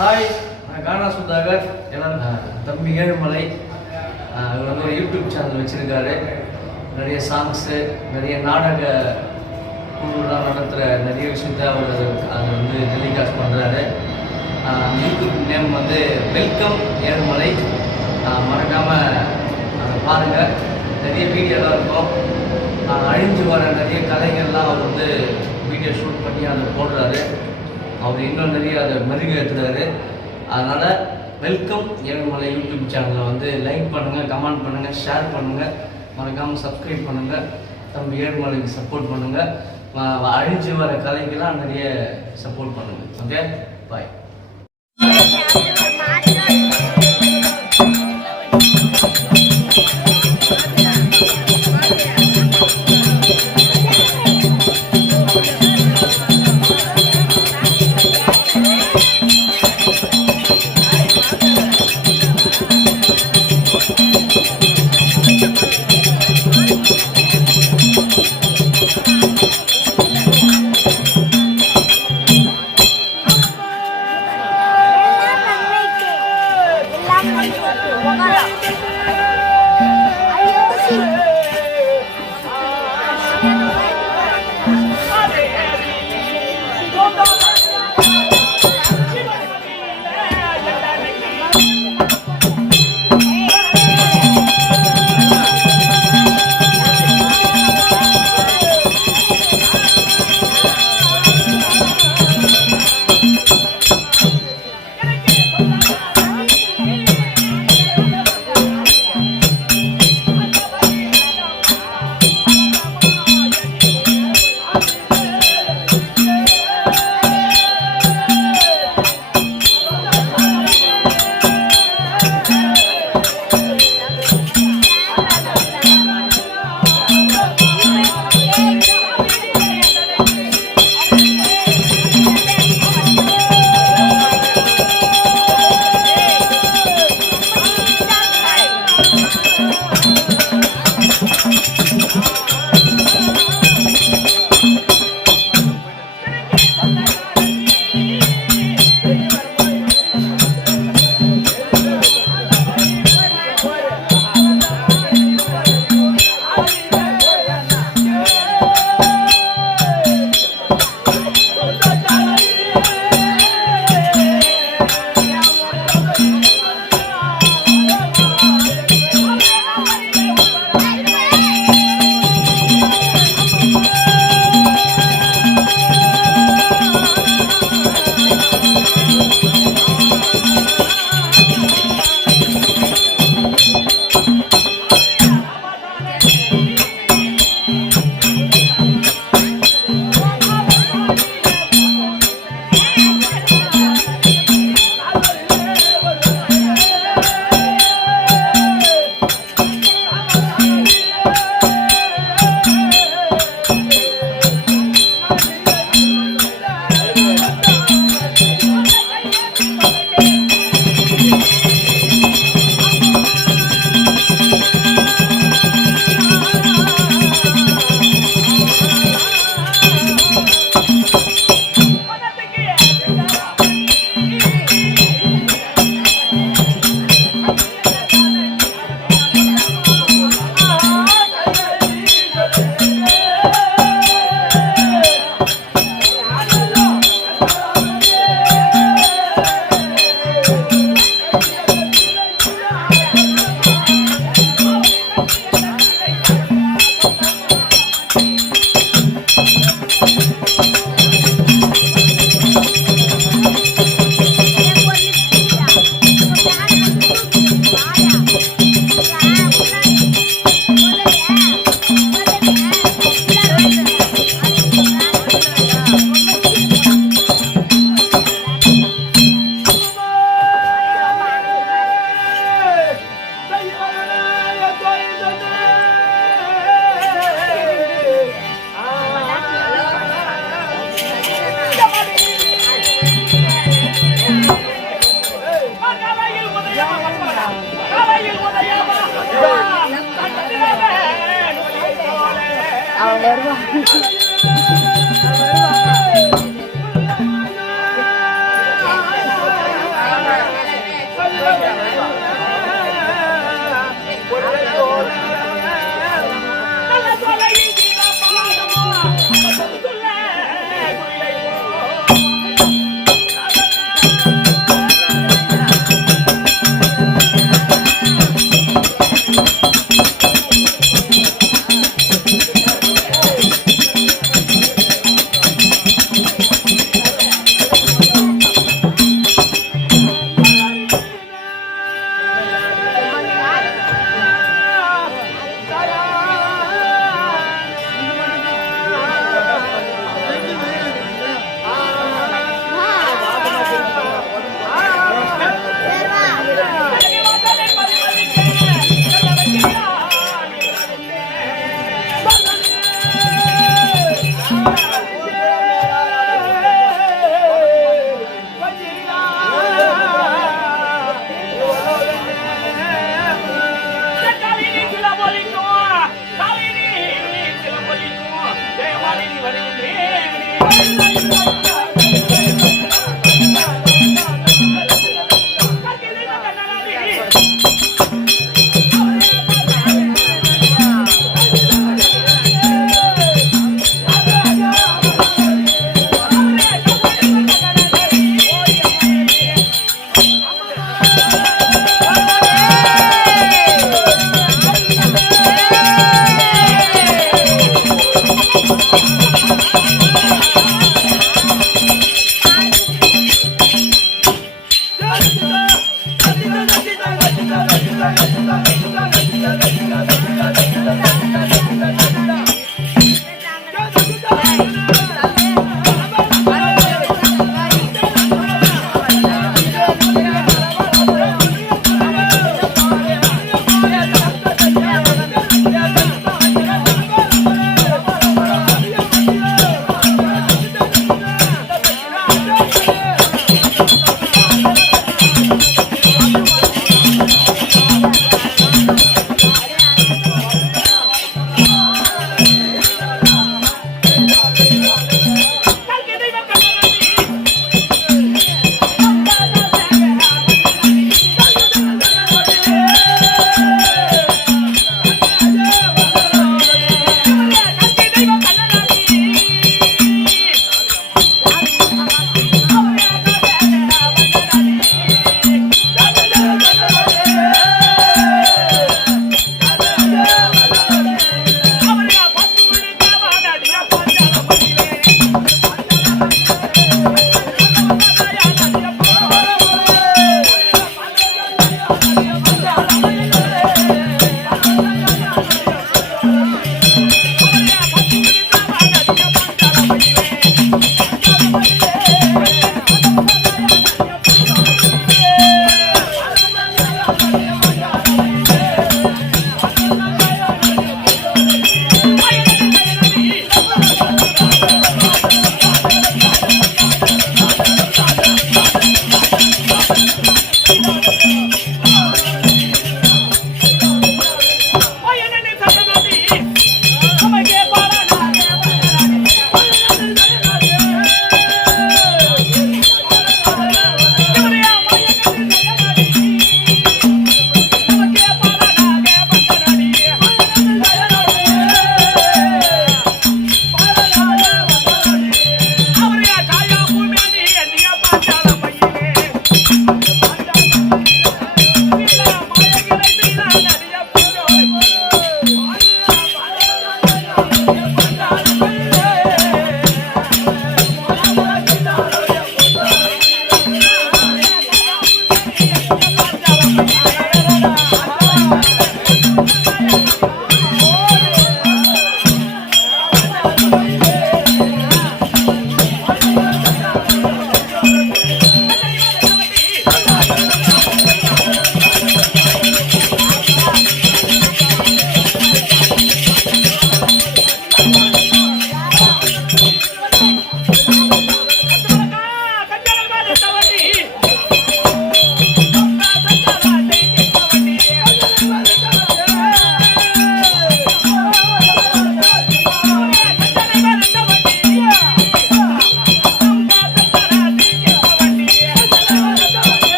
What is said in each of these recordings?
Hi, நான் கானா சுதாகர். எல்லாரும் தம்பி ஏழுமலை. அவர் வந்து ஒரு யூடியூப் சேனல் வச்சுருக்காரு. நிறைய சாங்ஸு, நிறைய நாடக குழுலாம் நடத்துகிற நிறைய விஷயத்த அவர் அதை வந்து டெலிகாஸ்ட் பண்ணுறாரு. யூடியூப் நேம் வந்து வெல்கம் ஏழுமலை. மறக்காமல் அதை பாருங்கள். நிறைய வீடியோலாம் இருக்கும். அழிஞ்சு வர நிறைய கதைகள்லாம் அவர் வந்து வீடியோ ஷூட் பண்ணி அதை போடுறாரு. அவர் இன்னும் நிறைய அதை மெருகேற்றுறாரு. அதனால் வெல்கம் ஏழுமலை யூடியூப் சேனலை வந்து லைக் பண்ணுங்கள், கமெண்ட் பண்ணுங்கள், ஷேர் பண்ணுங்கள், மறக்காமல் சப்ஸ்கிரைப் பண்ணுங்கள். தம்பி ஏழுமலைக்கு சப்போர்ட் பண்ணுங்கள். அழிஞ்சு வர கலைக்கெல்லாம் நிறைய சப்போர்ட் பண்ணுங்கள். ஓகே, பாய்.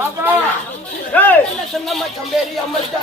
பாப்பா ஏய் சொன்னம்மா கம்பேரி அம்மர்தா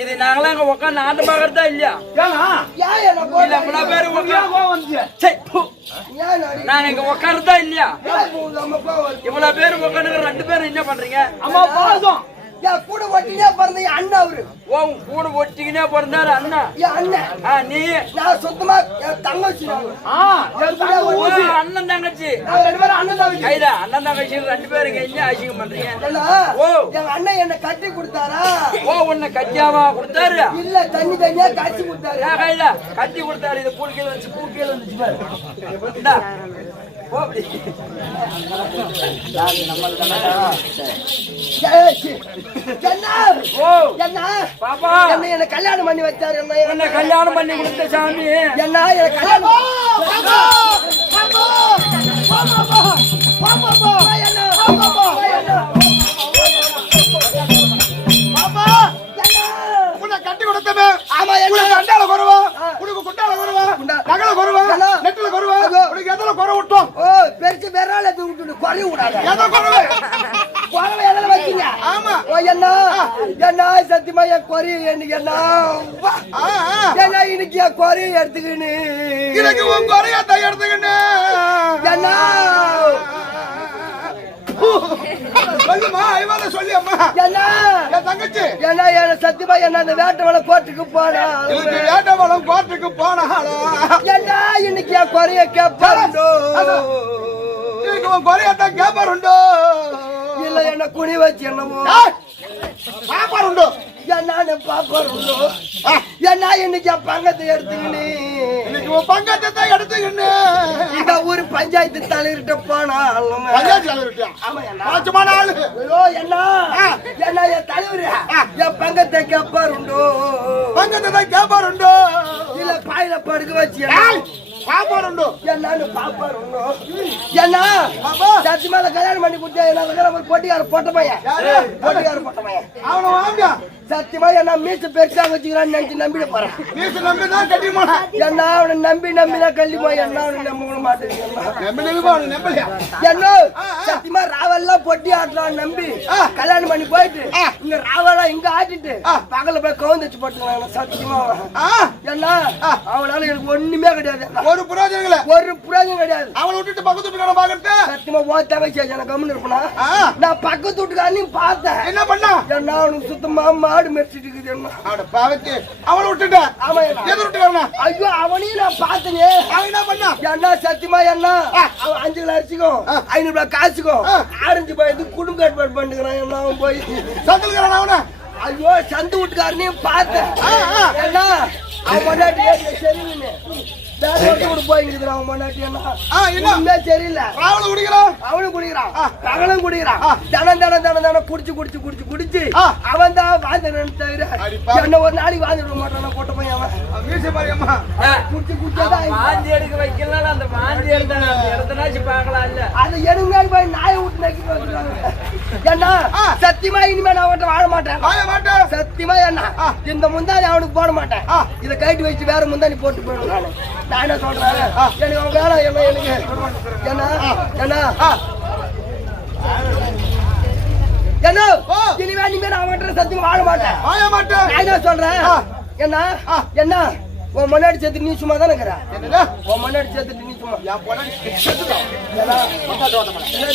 இது நாங்களாம் இங்க உட்காந்து ஆண்டு பாக்குறதா இல்லையா? நான் இங்க உட்காருதா இல்லையா? இவ்வளவு பேரு உட்காந்து 2 பேரும் என்ன பண்றீங்க? அம்மா பாசம் கூட ஒட்டினே பிறந்த அண்ணா அவரு கூட ஒட்டிக்கினே பிறந்தாரு அண்ணா நீ நான் சுத்தமா தங்கச்சி அண்ணன் தங்கச்சி கைதா அண்ணன் தங்கச்சி 2 பேருக்கு என்ன ஆசியம் பண்றீங்க? எங்க அண்ணன் என்ன கட்டி கொடுத்தாரா? உன்னை கட்டியாவா கொடுத்தாரு? இல்ல தண்ணி தண்ணியா கட்டி கொடுத்தாரு. கைதா கட்டி கொடுத்தாரு. இது பூக்கீழ வச்சு பூக்கீழ வந்துச்சு பாரு. என்ன கல்யாணம் பண்ணி வச்சாரு. என்ன கல்யாணம் பண்ணி கொடுத்த சாமி என்ன கல்யாணம் கட்டி கொடுத்தமே. ஆமா, கண்டால குறவா உனக்கு குண்டால குறவா நகல குறவா நெட்டுல குறவா உனக்கு எதல குற விட்டோம். பெருசு வேறால விட்டு குறை விடாத. எதல குறவே குறவை எதல வச்சீங்க? ஆமா என்ன என்ன சத்தியமா என் குறை எனக்கு என்ன என்ன இன்னைக்கு என் குறை எடுத்துக்கின்னு இன்னைக்கு உன் குறையாத்த எடுத்துக்கின்னு என்ன சொல்லுமா ஐவால சொல்லி அம்மா. என்ன என் தங்கச்சி என்ன என்ன சத்தியமா என்ன அந்த வேட்டவளம் கோர்ட்டுக்கு போனா வேட்டவளம் கோர்ட்டுக்கு போனாலும் என்ன இன்னைக்கு என் குறைய கேப்பாருண்டோ இன்னைக்கு உன் குறையாத்தான் கேப்பாருண்டோ இல்ல என்ன குனி வச்சு என்னமோ பாப்பாருண்டோ என்ன பாப்பாருண்டோ என்ன இன்னைக்கு என் பங்கத்தை எடுத்துக்கின்னு இன்னைக்கு உன் பங்கத்தை தான் எடுத்துக்கின்னு இந்த ஊரு பஞ்சாயத்து தலைவர்கிட்ட போனாலும் பஞ்சாயத்து தலைவர்கிட்ட ஆமா என்ன பாச்சமான ஆளு ஐயோ என்ன என்ன என் தலைவர் என் பங்கத்தை கேப்பாருண்டோ பங்கத்தை தான் கேப்பாருண்டோ இல்ல பாயில படுக்க வச்சு பாப்பாருண்டோ என்னன்னு பாப்பாருண்டோ என்ன சத்தியமால கல்யாணம் பண்ணி கொடுத்தா என்ன ஒரு போட்டிக்கார போட்ட பையன் போட்டிக்கார போட்ட பையன் அவனை வாங்க சத்தியமா என்ன மீச பெருசாக வச்சுக்கிறான்னு நினைச்சு நம்பிட போறேன். மீச நம்பி தான் கட்டி போனா என்ன அவனை நம்பி நம்பிதான் கல்லிமா என்ன அவனை நம்ப மாட்டேங்குது. என்ன சத்தியமா ராவெல்லாம் பொட்டி ஆட்டலாம் நம்பி கல்யாணம் பண்ணி போயிட்டு இங்க ராவெல்லாம் இங்க ஆட்டிட்டு பகல போய் கவுந்தச்சு போட்டுருக்காங்க. சத்தியமா என்ன அவனால எனக்கு ஒண்ணுமே கிடையாது. ஒரு புரோஜனம் கிடையாது. அவனை விட்டுட்டு பக்கத்து வீட்டுக்காரன் பாக்குறது சத்தியமா ஓத்தாவே செய்ய கம்முன்னு இருப்பா. நான் பக்கத்து வீட்டுக்காரனையும் பார்த்தேன். என்ன பண்ணா என்ன அவனுக்கு சுத்தமா மாடு மெரிச்சிட்டு இருக்குது. அவட பாவத்து அவனை விட்டுட்ட. ஆமா எது விட்டுக்காரனா? ஐயோ அவனையும் நான் பார்த்தனே. அவன் என்ன பண்ணா? என்ன சத்தியமா என்ன அவன் 5 கிலோ அரிசிக்கும் 500 ரூபாய் காசுக்கும் ஆரஞ்சு போய் குடும்ப ஏற்பாடு பண்ணிக்கிறான். என்ன அவன் போய் சந்தல்கிறான் அவனை. ஐயோ சந்து வீட்டுக்காரனையும் பார்த்தேன். என்ன அவன் முன்னாடி சரியில்லை போய்க்குது. அவன் முன்னாடி என்ன சரியில்லை. ராவண குடிக்கிறான். அவனும் குடிக்கிறான் பகலும் குடிக்கிறான். தனம் குடிச்சு அவன் தான் வாழ்ந்துன்னு தவிர என்ன ஒரு நாளைக்கு வாழ்ந்துட மாட்டான். போட்ட பையன் அவன் குடிச்சுதான் மாந்தி எடுக்க வைக்கலாம். அந்த மாந்தி எடுத்தனாச்சு பார்க்கலாம். இல்ல அது எனக்கு போய் நாயை விட்டு நக்கி வச்சுருவாங்க. என்ன சத்தியமா இனிமே நான் அவன்கிட்ட வாழ மாட்டேன். சத்தியமா என்ன இந்த முந்தானி அவனுக்கு போட மாட்டேன். இதை கைட்டு வச்சு வேற முந்தானி போட்டு போயிடும். நான் என்ன சொல்றேன் எனக்கு அவன் வேலை என்ன எனக்கு என்ன என்ன என்ன இனிமே இனிமே நான் அவன்கிட்ட சத்தியமா வாழ மாட்டேன். நான் என்ன சொல்றேன் என்ன என்ன உன் முன்னாடி சேர்த்து நீ சும்மா தானே இருக்கிற. உன் முன்னாடி சேர்த்துட்டு நீ சும்மா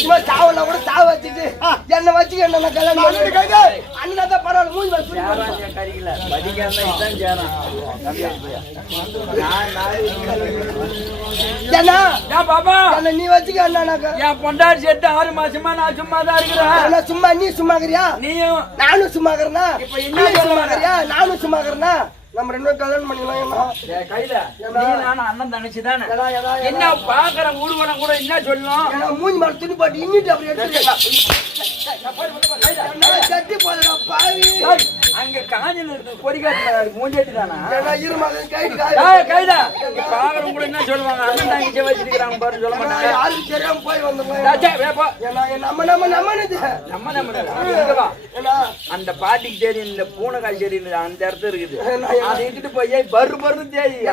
சும்மா சாவல கூட சாவ வச்சுட்டு என்ன வச்சு என்ன கல்யாணம் அண்ணன் தான் பரவாயில்ல. மூஞ்சி நீ வச்சுக்க என் பொண்டாடி சேர்த்து 6 மாசமா நான் சும்மா தான் இருக்கிறேன். சும்மா நீ சும்மா இருக்கிறியா? நீயும் நானும் சும்மா இருக்கிறேன்னா சும்மா இருக்கிறியா? நானும் சும்மா இருக்கிறேன்னா நம்ம 2 பேரும் கல்யாணம் பண்ணிக்கலாம். கையில அண்ணன் தனிச்சுதானே என்ன பாக்குற ஊர்வலம் கூட என்ன சொல்லணும். மூஞ்சி மேல துணி போட்டு இன்னிட்டு அப்படி எடுத்து கட்டி போதுடா பாவி. அங்க காஞ்சில இருக்கு பொறிக்காட்டு மூஞ்சேட்டி தானா கைடா பாக்குறவங்க கூட என்ன சொல்லுவாங்க. அண்ணன் தங்கச்சி வச்சிருக்கிறாங்க பாரு சொல்ல மாட்டாங்க. யாருக்கு தெரியாம போய் வந்தோம். அந்த பாட்டிக்கு தெரியும் இந்த பூனைக்காய் செடி அந்த இடத்துல இருக்குது. அதை இட்டுட்டு போய் பரு பரு தேய்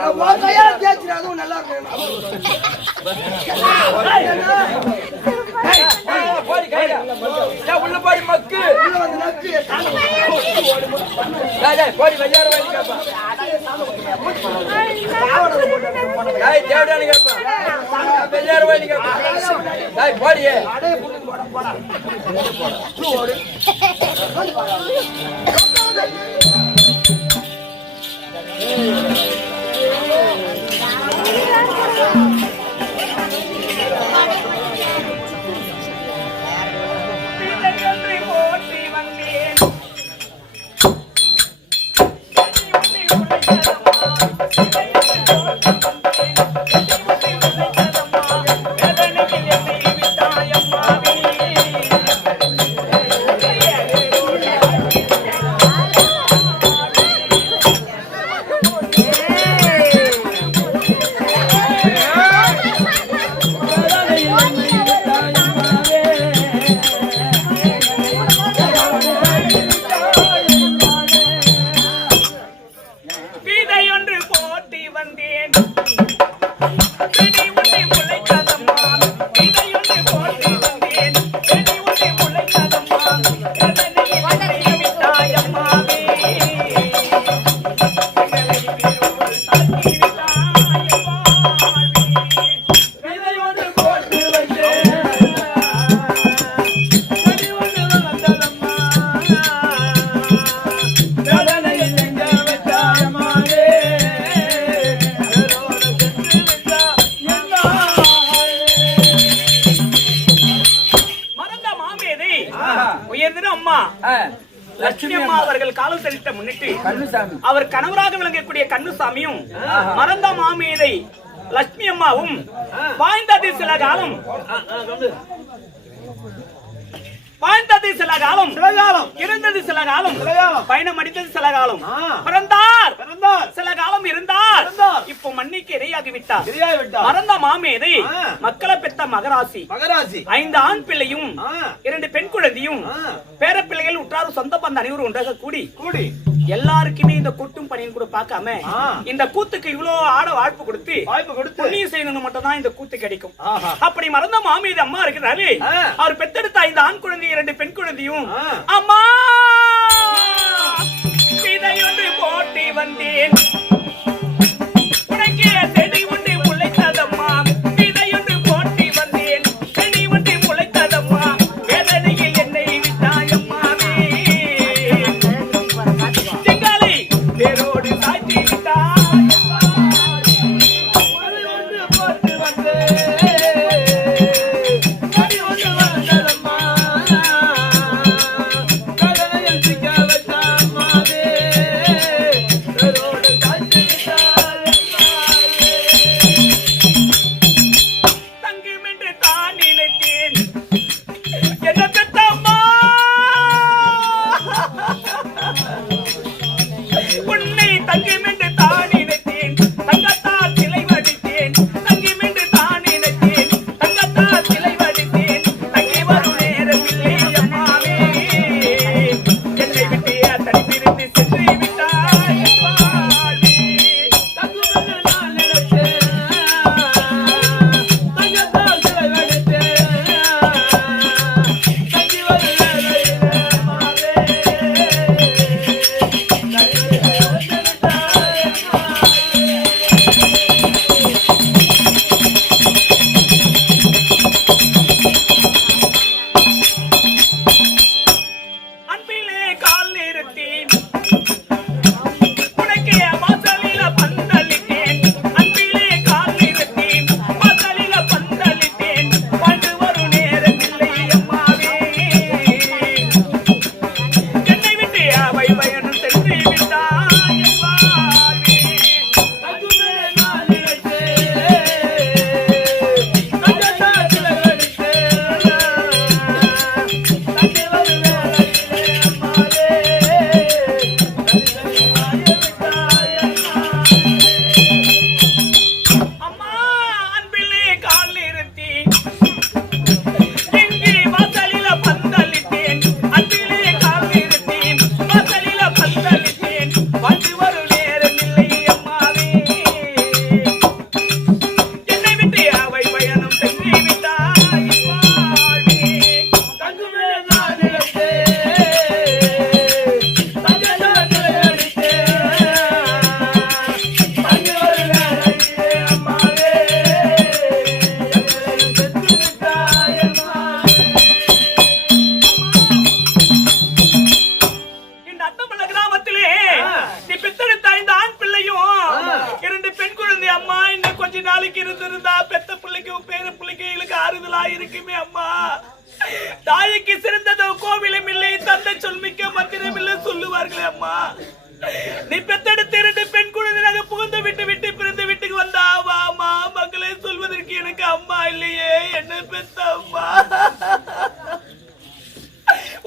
அதுவும் நல்லா உள்ள போய் மக்கு போடி வெள்ளாறு வாங்கி கேப்பா. தேவடானு கேப்பா. வெள்ளாறு வாங்கி கேப்பா. போடியே லட்சுமி அம்மா அவர்கள் காலம் செலுத்த முன்னிட்டு அவர் கணவராக விளங்கக்கூடிய கண்ணுசாமியும் மறந்த மாமேதை லட்சுமி அம்மாவும் வாழ்ந்தது சில காலம் இருந்தது சில காலம் பயணம் அடித்தது சில காலம் பிறந்தார் சில காலம் இருந்தார். இப்போ மண்ணிக்கு இரையாகி விட்டார். மறந்த மாமேதை மக்களை பெற்ற மகராசி 5 ஆண் பிள்ளையும் 2 பெண் குழந்தை குழந்தையும் பேரப்பிள்ளைகள் உற்றாரும் சொந்த பந்த அனைவரும் ஒன்றாக கூடி எல்லாருக்குமே இந்த கொட்டும் பணியும் கூட பார்க்காம இந்த கூத்துக்கு இவ்வளவு ஆட வாய்ப்பு கொடுத்து புண்ணியம் செய்யணும் மட்டும் தான் இந்த கூத்து கிடைக்கும். அப்படி மறந்த மாமீது அம்மா இருக்கிறாரு. அவர் பெத்தெடுத்த 5 ஆண் குழந்தை 2 பெண் குழந்தையும் அம்மா இதையொன்று போட்டி வந்தேன் உனக்கே செடி ஒன்று முளைத்ததம்மா இதையொன்று போட்டி வந்தேன் செடி ஒன்று முளைத்ததம்மா வேதனையில் என்னை விட்டாயம்மாவே செங்காலை வேரோடு சாய்த்தி விட்டாயம்மா ஒன்று போட்டு வந்தேன் செடி ஒன்று வந்ததம்மா வேதனையில் சிக்க வச்சாம்மாவே வேரோடு சாய்த்தி தங்குமென்று தான் நினைத்தேன் என்ன பெத்தம்மா உன்னை தங்குமென்று தான் நினைத்தேன் தங்கத்தால் சிலை வடித்தேன் தங்குமென்று தான் நினைத்தேன் தங்கத்தால் சிலை வடித்தேன் தங்கி வரும் நேரமில்லை அம்மாவே என்னை விட்டு தனி பிரிந்து சென்று விட்டாய் அம்மாவே. தங்குமென்று நான் நினைத்தேன் தங்கத்தால் சிலை வடித்தேன் தங்கி வரும் நேரமில்லை அம்மாவே அன்பிலே கால் நிறுத்தி உனக்கே வாசலில பந்தலிட்டேன் அன்பிலே கால் நிறுத்தி வாசலில பந்தலிட்டேன் வாழ்ந்து வரும் நேரமில்லை அம்மாவே என்னை விட்டு அவை பயணம் சென்று விட்டாய் அம்மாவே. தங்குமே நான் நினைத்தேன் தங்கத்தால் சிலை வடித்தேன் தங்கி வரும் நேரமில்லை அம்மாவே அம்மா அன்பிலே கால் நிறுத்தி இங்கே வாசலில பந்தலிட்டேன் அன்பிலே கால் நிறுத்தி வாசலில பந்தலிட்டேன் வந்து வரும் நேரமில்லை அம்மாவே என்னை விட்டு அவை பயணம் சென்று விட்டாய் அம்மாவே. தங்குமே நான் நினைத்தேன் தங்கத்தால் சிலை வடித்தேன் தங்கி வரும் நேரமில்லை அம்மாவே என்னை பெற்று விட்டாய் அம்மாவே. இந்த அத்தமல்ல கிராமத்திலே நீ பெத்தெடுத்த 5 ஆண் பிள்ளையும் 2 பெண் குழந்தை அம்மா இன்னும் கொஞ்ச நாளைக்கு இருந்திருந்தா பெத்த பிள்ளைக்கும் பேர பிள்ளைகளுக்கு ஆறுதலா இருக்குமே அம்மா. தாய்க்கு சிறந்ததோ கோவிலும் இல்லை தந்தை சொல்மிக்க மந்திரம் இல்லை சொல்லுவார்களே அம்மா. நீ பெத்தெடுத்த 2 பெண் குழந்தையாக புகுந்து விட்டு விட்டு பிறந்த வீட்டுக்கு வந்தா வாமா மகளே சொல்வதற்கு எனக்கு அம்மா இல்லையே என்ன பெத்த அம்மா.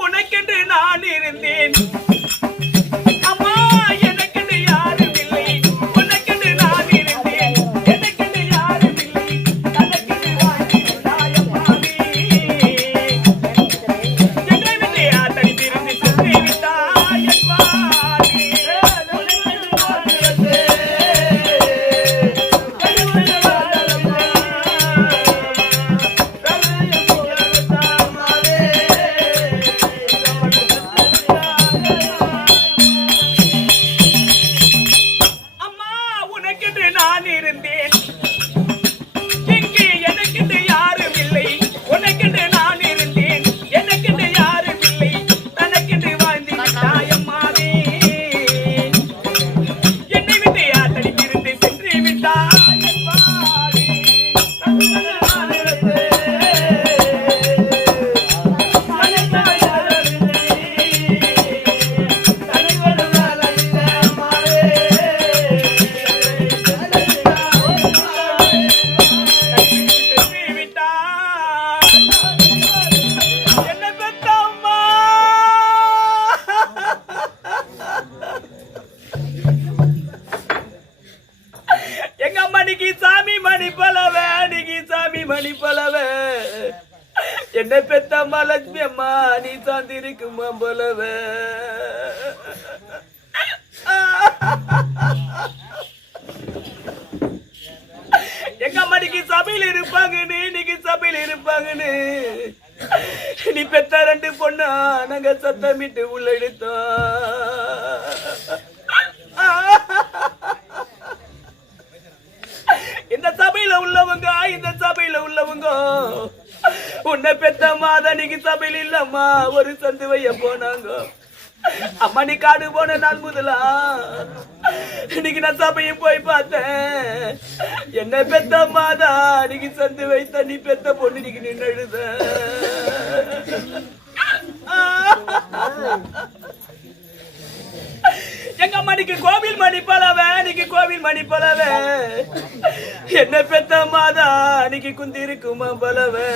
உனக்கென்று நான் இருந்தேன் அம்மா எனக்கென்று யாரும் இல்லை உனக்கென்று நான் இருந்தேன் எனக்கென்று யாரும் இல்லை தனக்கென்று வாழ்ந்தாய் அம்மாவே என்னை விட்டு தனி பிரிந்து சென்று விட்டாய் அம்மாவே. உனக்கென்று நான் இருந்தேன் என்னை வாழ்ந்ததம்மா ரமையம் புகழ்ந்த அம்மாவே லட்சுமி அம்மா நீ சாந்திருக்குமா போலவே எங்க அம்மாடிக்கு சபையில் இருப்பாங்கன்னு இன்னைக்கு சபையில் இருப்பாங்கன்னு நீ பெத்த 2 பொண்ணா நாங்க சத்தமிட்டு உள்ள எடுத்தோம். இந்த சபையில உள்ளவங்க உன்னை பெத்த மாதனிக்கு சபையில் இல்லம்மா ஒரு சந்து வைய போனாங்க. அம்மா நீ காடு போன நாள் முதலா இன்னைக்கு நான் சபையும் போய் பார்த்தேன். என்ன பெத்த மாதா நீக்கு சந்து வைத்த நீ பெத்த பொண்ணு நீக்கு நின்று எழுத எங்க அம்மாடிக்கு கோவில் மணி போலவே இன்னைக்கு கோவில் மணி போலவே என்ன பெத்த மாதா இன்னைக்கு குந்தி இருக்குமா போலவே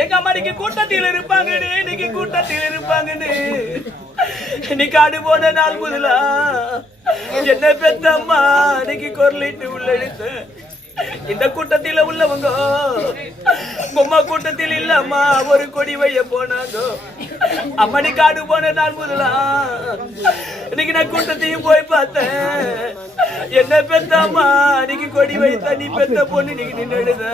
எங்க அம்மாடிக்கு கூட்டத்தில் இருப்பாங்கன்னு இன்னைக்கு கூட்டத்தில் இருப்பாங்கன்னு இன்னைக்கு காடு போன நாள் முதலா என்ன பெத்தம்மா இன்னைக்கு குரலிட்டு உள்ளெடுத்த இந்த கூட்டத்தில் உள்ளவங்க பொம்மா கூட்டத்தில் இல்லம்மா ஒரு கொடி வைய போனாங்க. அம்மனி காடு போன நாள் முதலா இன்னைக்கு நான் கூட்டத்தையும் போய் பார்த்தேன். என்ன பெத்தம்மா இன்னைக்கு கொடி வைத்த நீ பெத்த பொண்ணு இன்னைக்கு நின்னுடுத